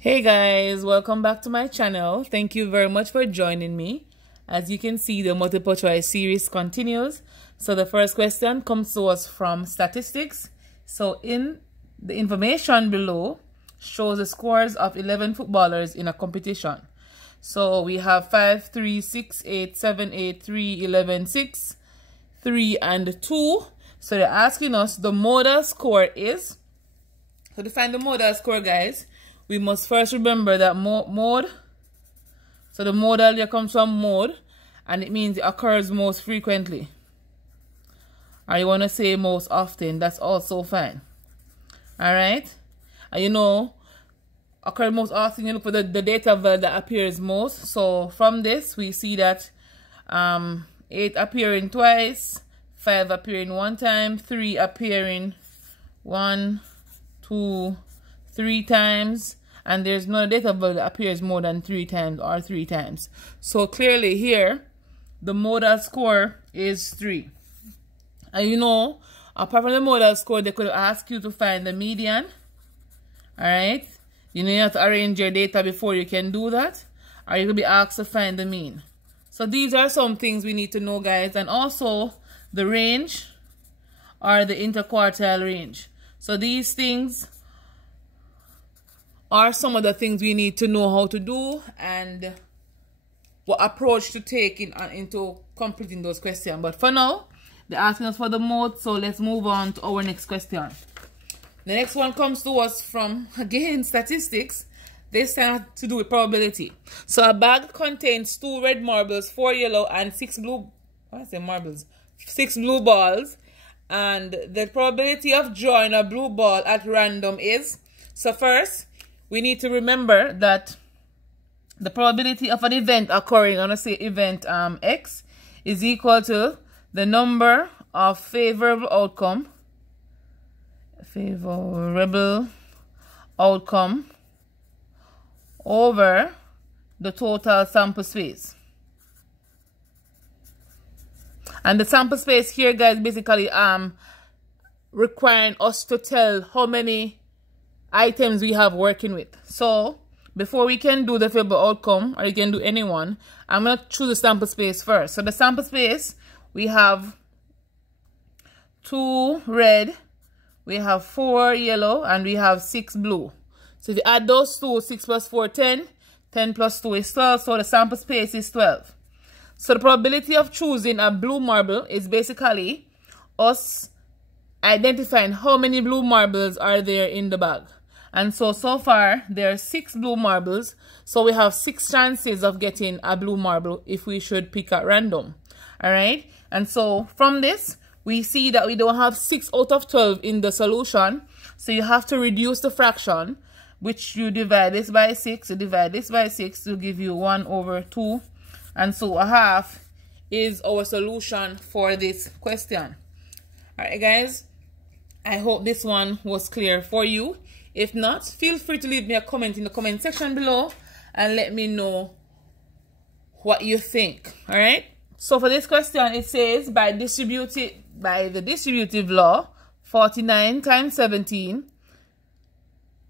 Hey guys, welcome back to my channel. Thank you very much for joining me. As you can see, the multiple choice series continues. So the first question comes to us from statistics. So in the information below shows the scores of 11 footballers in a competition. So we have 5, 3, 6, 8, 7, 8, 3, 11, 6, 3, and 2. So they're asking us the modal score is. So to find the modal score, guys, we must first remember that mode. So the modal here comes from mode, and it means it occurs most frequently. Or you want to say most often, that's also fine. Alright? And you know, occur most often, you look for the data value that appears most. So from this, we see that 8 appearing twice, 5 appearing one time, 3 appearing 1, 2, 3 times, and there's no data value that appears more than 3 times or 3 times. So clearly here, the modal score is 3. And you know, apart from the modal score, they could ask you to find the median. Alright? You know, you have to arrange your data before you can do that. Or you could be asked to find the mean. So these are some things we need to know, guys. And also the range or the interquartile range. So these things are some of the things we need to know how to do and what approach to take into completing those questions. But for now, they're asking us for the mode, so let's move on to our next question. The next one comes to us from, again, statistics. This has to do with probability. So a bag contains 2 red marbles, 4 yellow, and 6 blue, what I say marbles? 6 blue balls. And the probability of drawing a blue ball at random is, so first, we need to remember that the probability of an event occurring, on say event X, is equal to the number of favorable outcome over the total sample space. And the sample space here, guys, basically requiring us to tell how many items we have working with. So before we can do the favorable outcome, or you can do any one, I'm going to choose the sample space first. So the sample space, we have 2 red, we have 4 yellow, and we have 6 blue. So if you add those two, 6 plus 4, 10. 10 plus 2 is 12, so the sample space is 12. So the probability of choosing a blue marble is basically us identifying how many blue marbles are there in the bag. And so far, there are 6 blue marbles. So we have 6 chances of getting a blue marble if we should pick at random. Alright? And so from this, we see that we don't have 6 out of 12 in the solution. So you have to reduce the fraction, which you divide this by 6. You divide this by 6 to give you 1 over 2. And so a half is our solution for this question. Alright, guys. I hope this one was clear for you. If not, feel free to leave me a comment in the comment section below and let me know what you think. Alright? So for this question, it says by the distributive law, 49 times 17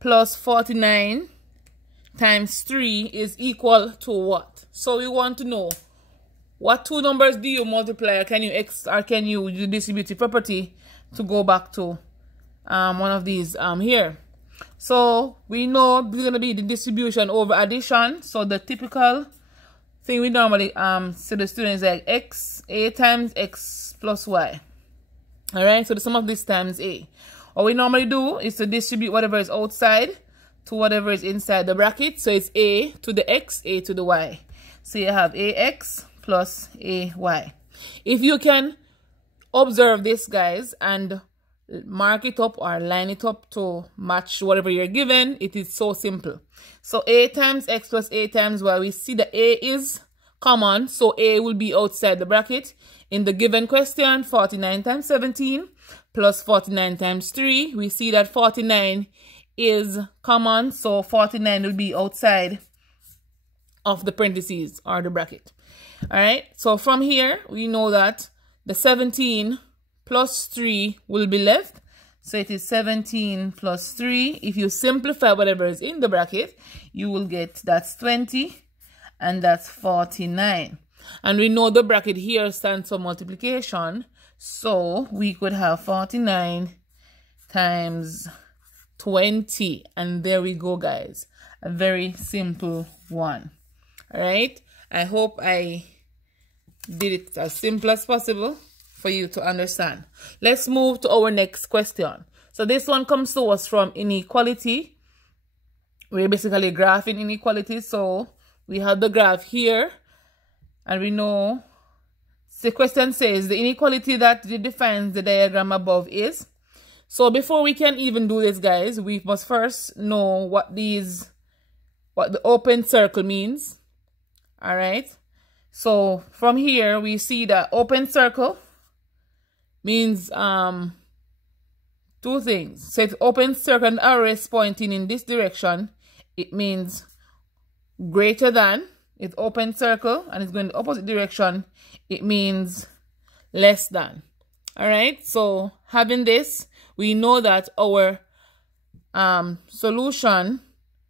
plus 49 times 3 is equal to what? So we want to know what 2 numbers do you multiply, or can you use the distributive property to go back to one of these here. So we know this is going to be the distribution over addition. So the typical thing we normally say to the students is like a times x plus y. Alright, so the sum of this times a. What we normally do is to distribute whatever is outside to whatever is inside the bracket. So it's a to the x, a to the y. So you have ax plus ay. If you can observe this, guys, and mark it up or line it up to match whatever you're given, it is so simple. So a times x plus a times y, we see that a is common, so a will be outside the bracket. In the given question, 49 times 17 plus 49 times 3, we see that 49 is common, so 49 will be outside of the parentheses or the bracket. Alright, so from here, we know that the 17 plus 3 will be left. So it is 17 plus 3. If you simplify whatever is in the bracket, you will get that's 20 and that's 49. And we know the bracket here stands for multiplication. So we could have 49 times 20. And there we go, guys. A very simple one. All right. I hope I did it as simple as possible for you to understand. Let's move to our next question. So this one comes to us from inequality. We're basically graphing inequality. So we have the graph here, and we know the question says the inequality that defines the diagram above is. So before we can even do this, guys, we must first know what the open circle means. All right. So from here we see that open circle means two things. So if open circle and arrow is pointing in this direction, it means greater than. It's open circle and it's going the opposite direction, it means less than. All right. So having this, we know that our solution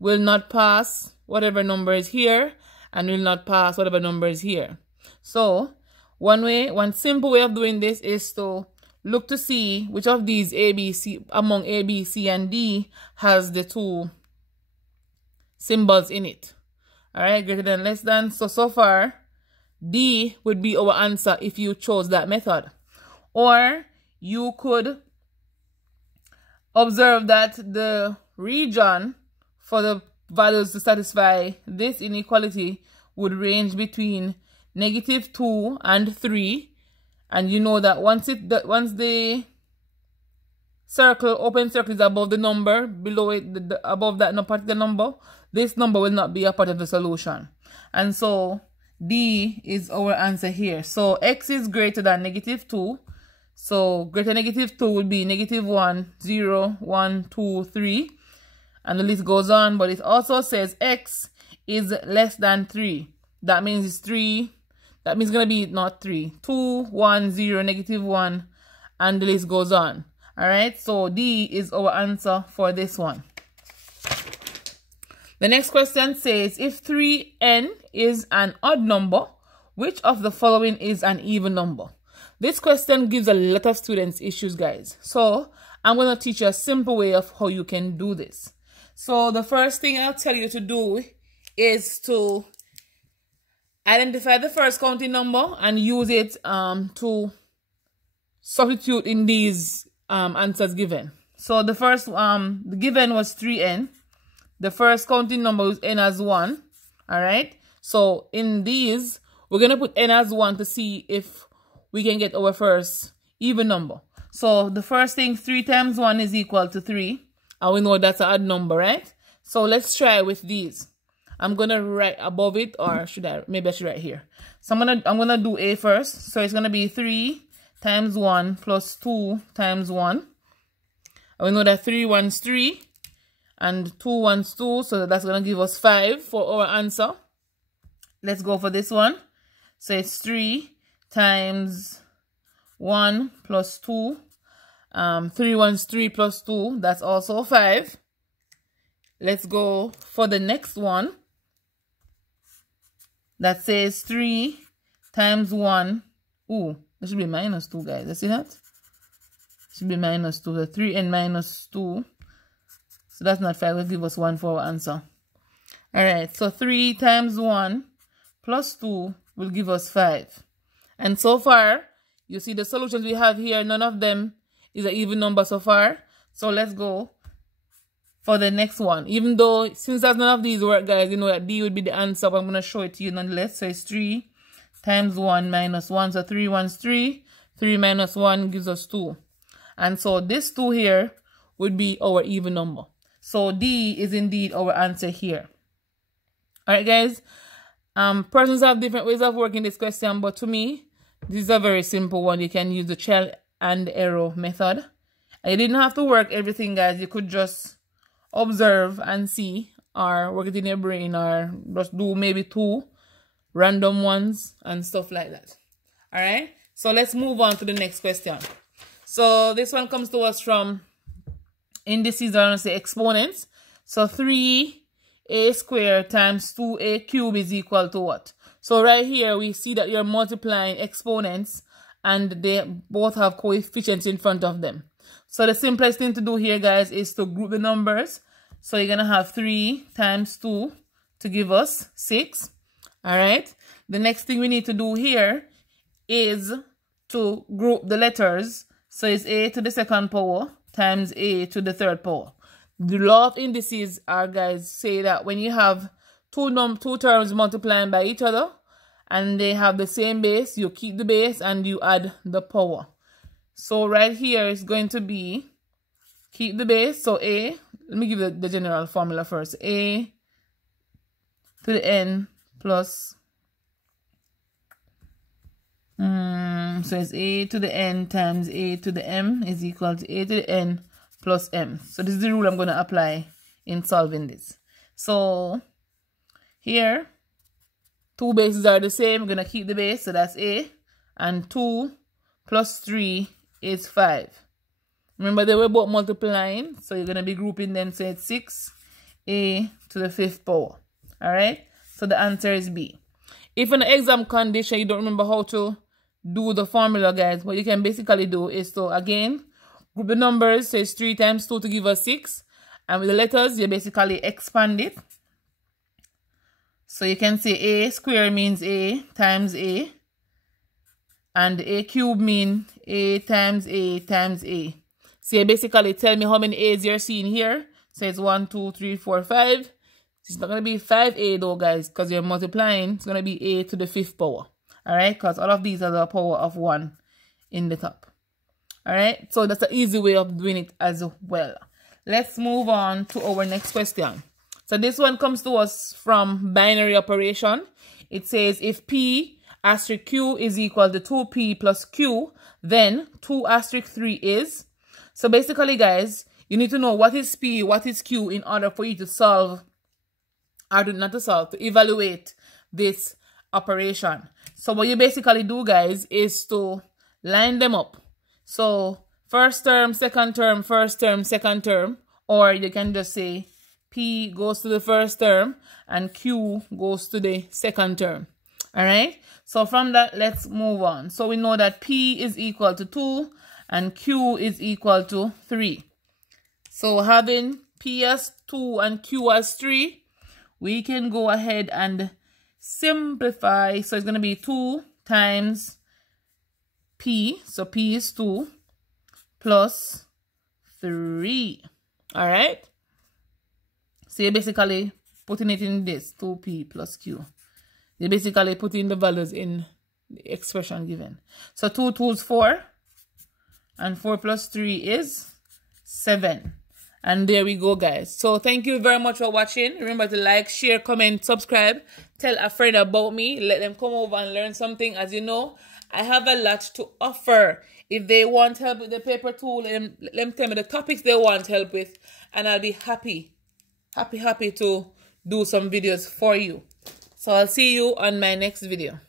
will not pass whatever number is here and will not pass whatever number is here. So one simple way of doing this is to look to see which of these among A, B, C, and D has the two symbols in it. All right, greater than, less than. So far, D would be our answer if you chose that method. Or you could observe that the region for the values to satisfy this inequality would range between -2 and 3. And you know that once the open circle is above the number, below it, above that particular number, this number will not be a part of the solution. And so D is our answer here. So X is greater than -2. So greater than -2 would be -1, 0, 1, 2, 3. And the list goes on, but it also says X is less than 3. That means it's 3. That means it's going to be not 3. 2, 1, 0, -1, and the list goes on. All right, so D is our answer for this one. The next question says, if 3n is an odd number, which of the following is an even number? This question gives a lot of students issues, guys. So I'm going to teach you a simple way of how you can do this. So the first thing I'll tell you to do is to identify the first counting number and use it to substitute in these answers given. So the first the given was 3n. The first counting number is n as 1. All right. So in these, we're going to put n as 1 to see if we can get our first even number. So the first thing, 3 times 1 is equal to 3. And we know that's an odd number, right? So let's try with these. I'm going to write above it, or maybe I should write here. So I'm going to do A first. So it's going to be 3 times 1 plus 2 times 1. And we know that 3 ones 3 and 2 ones 2. So that's going to give us 5 for our answer. Let's go for this one. So it's 3 times 1 plus 2. 3 ones 3 plus 2. That's also 5. Let's go for the next one. That says 3 times 1. Ooh, it should be minus 2, guys. You see that? It should be minus 2. The 3 and minus 2. So that's not 5. Will give us 1 for our answer. Alright, so 3 times 1 plus 2 will give us 5. And so far, you see the solutions we have here, none of them is an even number so far. So let's go for the next one. Even though, since none of these work, guys, you know that D would be the answer, but I'm going to show it to you nonetheless. So it's 3 times 1 minus 1. So 3 ones 3. 3 minus 1 gives us 2. And so this 2 here would be our even number. So D is indeed our answer here. Alright, guys. Persons have different ways of working this question, but to me, this is a very simple one. You can use the trial and error method. And you didn't have to work everything, guys. You could just observe and see, or work it in your brain, or just do maybe 2 random ones and stuff like that. All right, so let's move on to the next question. So this one comes to us from indices are going to say exponents. So 3a squared times 2a cubed is equal to what? So right here we see that you're multiplying exponents and they both have coefficients in front of them. So the simplest thing to do here, guys, is to group the numbers. So you're going to have 3 times 2 to give us 6. All right. The next thing we need to do here is to group the letters. So it's a to the second power times a to the third power. The law of indices are, guys, say that when you have two terms multiplying by each other and they have the same base, you keep the base and you add the power. So right here is going to be, keep the base. So a, let me give the general formula first. A to the n plus, so it's a to the n times a to the m is equal to a to the n plus m. So this is the rule I'm going to apply in solving this. So here, two bases are the same. We're going to keep the base, so that's a. And 2 plus 3 is 5. Remember, they were both multiplying, so you're going to be grouping them, so it's 6a to the 5th power. All right? So the answer is B. If in an exam condition you don't remember how to do the formula, guys, what you can basically do is to, again, group the numbers, so it's 3 times 2 to give us 6. And with the letters, you basically expand it. So you can say a square means a times a. And a cube means a times a times a. So you basically tell me how many a's you're seeing here. So it's 1, 2, 3, 4, 5. It's not going to be 5a though, guys, because you're multiplying. It's going to be a to the 5th power. All right, because all of these are the power of 1 in the top. All right, so that's an easy way of doing it as well. Let's move on to our next question. So this one comes to us from binary operation. It says if p asterisk q is equal to 2p plus q, then 2 asterisk 3 is. So basically, guys, you need to know what is p, what is q in order for you to solve, or not to solve, to evaluate this operation. So what you basically do, guys, is to line them up. So first term, second term, first term, second term, or you can just say p goes to the first term and q goes to the second term. All right. So from that, let's move on. So we know that p is equal to 2 and q is equal to 3. So having p as 2 and q as 3, we can go ahead and simplify. So it's going to be 2 times p. So p is 2 plus 3. All right. So you're basically putting it in this 2p plus q. You're basically putting the values in the expression given. So 2 2 is 4. And 4 plus 3 is 7. And there we go, guys. So thank you very much for watching. Remember to like, share, comment, subscribe. Tell a friend about me. Let them come over and learn something. As you know, I have a lot to offer. If they want help with the paper tool, let them tell me the topics they want help with. And I'll be happy to do some videos for you. So I'll see you on my next video.